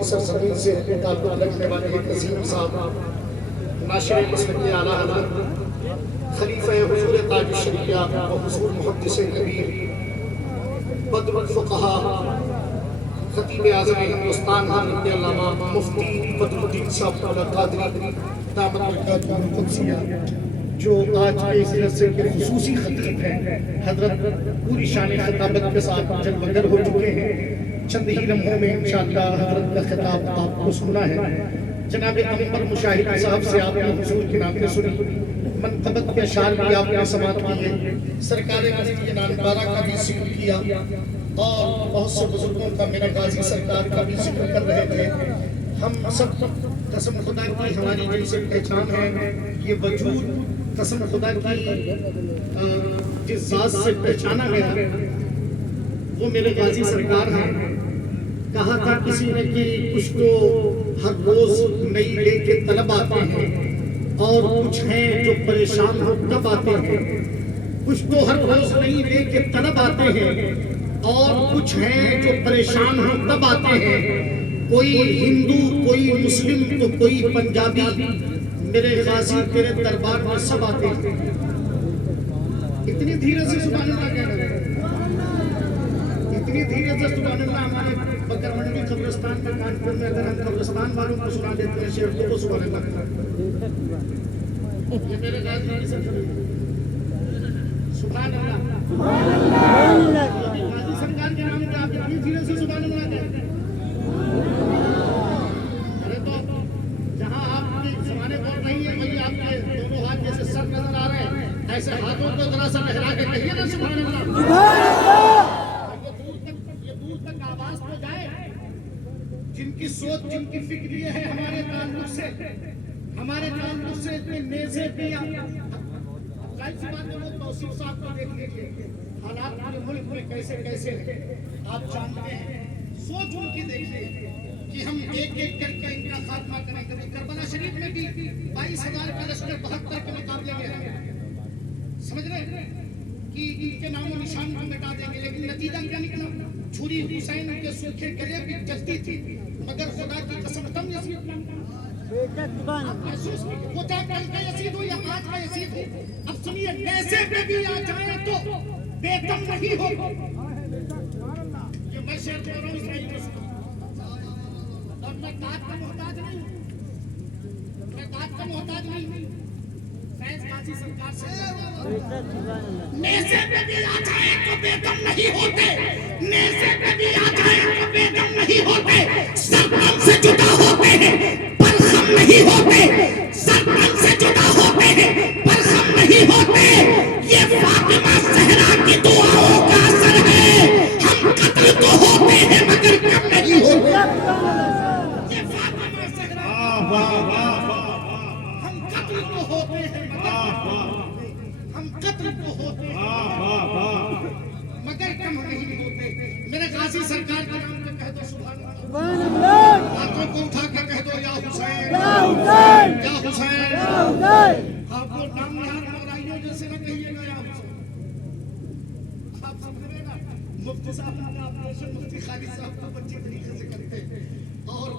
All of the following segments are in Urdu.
کی سرزمین سے تعلق رکھنے والے ایک عظیم صاحب ناشر مسلک اعلیٰ حضرت خلیفہ حضور تاج الشریعہ و حضور محدث کبیر بدر الفقہاء خطیب اعظم ہندوستان حضرت علامہ مفتی بدر الدین صاحب القادری دامت برکاتہ القدسیہ جو آج کے اس جلسے کے خصوصی خطیب ہیں، حضرت پوری شان خطابت کے ساتھ جلوگر ہو چکے ہیں۔ چند ہی لمحوں میں انشاءاللہ حضرت کا خطاب آپ کو سنا ہے۔ جناب انور مشاہد صاحب سے آپ نے حضور کی نعتیں سنی، منقبت کے اشعار بھی آپ نے سماعت کیے، سرکار مفتی جناب بارہ کا بھی ذکر کیا اور بہت سے بزرگوں کا میرا غازی سرکار کا بھی ذکر کر رہے تھے۔ ہم سب قسم خدا کی ہماری جن سے پہچان ہے، یہ وجود قسم خدا کی جس ذات سے پہچانا گیا وہ میرے غازی سرکار ہیں۔ کہا تھا کسی نے کہ کچھ تو ہر روز نئی لے کے طلب آتے ہیں اور کچھ ہیں جو پریشان ہو تب آتے ہیں۔ کچھ تو ہر روز نئی لے کے طلب آتے ہیں اور کچھ ہیں جو پریشان ہو تب آتے ہیں۔ کوئی ہندو، کوئی مسلم تو کوئی پنجابی، میرے غازی تیرے دربار میں سب آتے ہیں۔ اتنی دھیرے سے سبحان اللہ کہہ رہے ہیں، اتنی دھیرے سے سبحان اللہ۔ ہمارے بکر منڈی قبرستان میں کانپور میں اگر ہم قبرستان والوں کو سنا دیتے ہیں شیخ تو سبحان اللہ کہہ رہے ہیں۔ یہ میرے غازی سے سبحان اللہ، غازی سرکار کے نام پہ آپ اتنی دھیرے سے سبحان اللہ کہہ رہے ہیں۔ ارے تو جہاں آپ کی زمانے پر نہیں ہے وہی آپ کے دونوں ہاتھ جیسے سر نظر آ رہے ہیں، ایسے ہاتھوں کو ذرا سا لہرا کے کہیے نا سبحان اللہ۔ یہ دور تک آواز تو جائے۔ جن کی سوچ، جن کی فکر یہ ہے ہمارے تعلق سے اتنے نیزے بھی ظاہر سی بات ہے وہ توصیف صاحب کو دیکھ لیجیے، حالات پورے ملک میں کیسے کیسے ہیں آپ جانتے ہیں۔ سوچ ان کی دیکھیے کہ ہم ایک ایک کر کے ان کا خاتمہ کریں۔ کبھی کربلا شریف میں بھی 22,000 کا لشکر 72 کے مقابلے میں ہے، سمجھ رہے ہیں کہ ان کے نام و نشان کو مٹا دیں گے، لیکن نتیجہ کیا نکلا؟ چھری حسین کے سوکھے گلے بھی جلتی تھی مگر خدا کی قسم تم یزید محسوس نہیں ہوتا ہے کل کا یزید ہو یا آج کا یزید ہو۔ اب سنیے، نیزے پہ بھی آ جائے تو بے دم نہیں ہو۔ یہ میں شعر کہہ رہا ہوں اسرائیل میں سنو، اور میں داد کا محتاج نہیں ہوں، میں داد کا محتاج نہیں ہوں۔ فیض غازی سرکار سے نیزے پہ بھی آ جائے تو بے دم نہیں ہوتے، نیزے پہ بھی آ جائے تو بے دم نہیں ہوتے۔ سرطان سے جدا ہوتے ہیں پر ہم نہیں ہوتے، سرطان سے جدا ہوتے ہیں پر ہم نہیں ہوتے۔ یہ فاطمہ زہرا کی دعاؤں کا اثر ہے، ہم قتل تو ہوتے ہیں مگر کم نہیں ہوتے۔ یہ فاطمہ زہرا ہم قتل تو ہوتے ہیں ہم قتل تو ہوتے ہیں مگر کم نہیں ہوتے۔ میرے غازی سرکار کے نام پہ کہہ دو سبحان اللہ، ہاتھوں کو اٹھا کے کہہ دو یا حسین یا حسین یا حسین یا حسین۔ آپ کو نام نہاد مولائیوں جیسے نہ کہیے گا یا حسین، آپ سمجھ رہے نا؟ مفتی صاحب کا آپریشن مفتی خالد صاحب کو اچھی طریقے سے کرتے ہیں، اور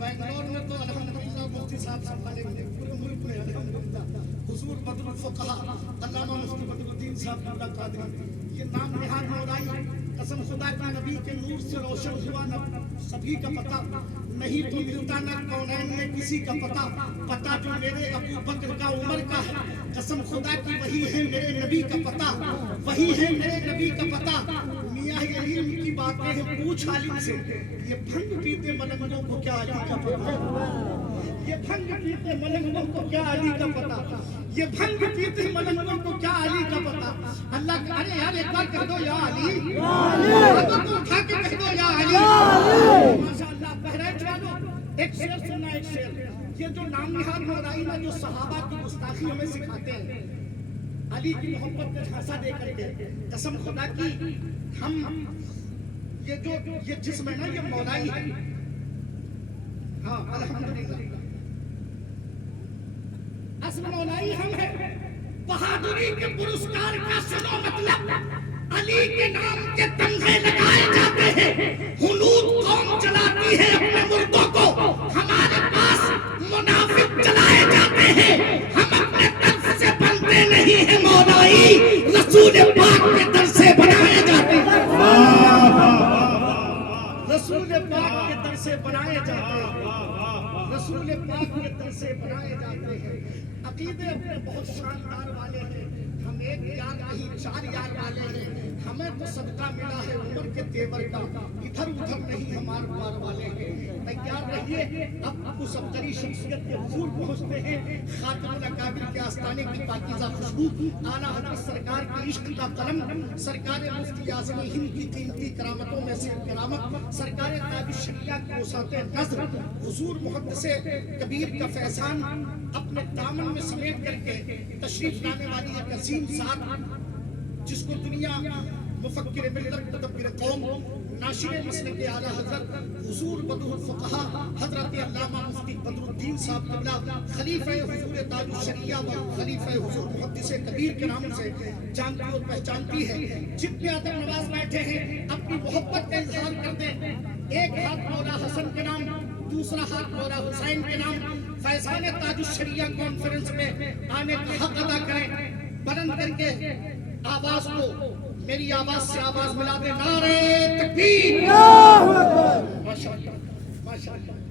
بنگلور میں تو الحمدللہ مفتی صاحب سنبھالے ہوئے پورے ملک میں الحمدللہ۔ حضور بدر الفقہاء علامہ مفتی بدر الدین صاحب اللہ قادری، یہ نام نہاد مولائی قسم خدا کا نبی کے نور سے روشن ہوا نہ سبھی کا پتہ، نہیں تو ملتا نہ کونین میں کسی کا پتہ جو میرے ابو بکر کا عمر کا ہے، قسم خدا کی وہی ہے میرے نبی کا پتہ، وہی ہے میرے نبی کا پتہ۔ میاں یہ علم کی باتیں ہیں پوچھ عالم سے، یہ بھنگ پیتے ملنگوں کو کیا علی کا پتہ، یہ بھنگ پیتے ملنگوں کو کیا علی کا پتہ، یہ بھنگ پیتے ملنگوں کو کیا علی کا پتہ۔ اللہ کا ارے یار ایک بار کہہ دو یا علی، ہاتھوں کو اٹھا کے کہہ دو یا علی۔ ماشاءاللہ بہرائچ والوں ایک شعر سننا، ایک شعر، یہ جو نام نہاد مولائی نا جو صحابہ کی گستاخی ہمیں سکھاتے ہیں، علی کی محبت کا جھانسا دے کر کے، قسم خدا کی ہم یہ جسم ہے نا یہ مولائی ہے، ہاں الحمدللہ اصل مولائی ہم ہیں۔ بہادری کے پرسکار کا سنو مطلب، علی کے نام کے تمغے لگائے جاتے ہیں، ہنود قوم چلاتی ہے اپنے مردوں کو سے بنائے جاتے ہیں، رسول پاک کے در سے بنائے جاتے ہیں۔ عقیدے اپنے بہت شاندار والے ہیں، ہم ایک یار نہیں 4 یار والے ہیں، ہمیں تو صدقہ ملا ہے عمر کے تیور کا، ادھر ادھر نہیں ہمارے پار والے ہیں۔ تیار رہیے، اب اس ابتری شخصیت کے حضور پہنچتے ہیں، خاتم الاکابر کے آستانے کی پاکیزہ خوشبو، اعلیٰ حضرت سرکار کے عشق کا قلم، سرکار مفتی اعظم ہند کی قیمتی کرامتوں میں سے کرامت، سرکار تاج الشریعہ کی وسعت نظر، حضور محدث کبیر کا فیضان اپنے دامن میں سمیٹ کر کے تشریف لانے والی ایک عظیم ذات، جس کو دنیا مفکر ملت، مدبر قوم، ناشر مسلک اعلیٰ حضرت حضور بدر الفقہا حضرت علامہ مفتی بدر الدین صاحب قبلہ خلیفہ حضور تاج الشریعہ و خلیفہ حضور محدث کبیر کے نام سے جانتی اور پہچانتی ہے۔ جتنے ادب نواز بیٹھے ہیں اپنی محبت کا اظہار کر دیں، ایک ہاتھ مولا حسن کے نام، دوسرا ہاتھ مولا حسین کے نام، فیضان تاج الشریعہ کانفرنس میں آنے کا حق ادا کریں۔ بلند کر کے آواز کو میری آواز سے آواز ملا دے، نعرہ تکبیر، ماشاءاللہ ماشاءاللہ۔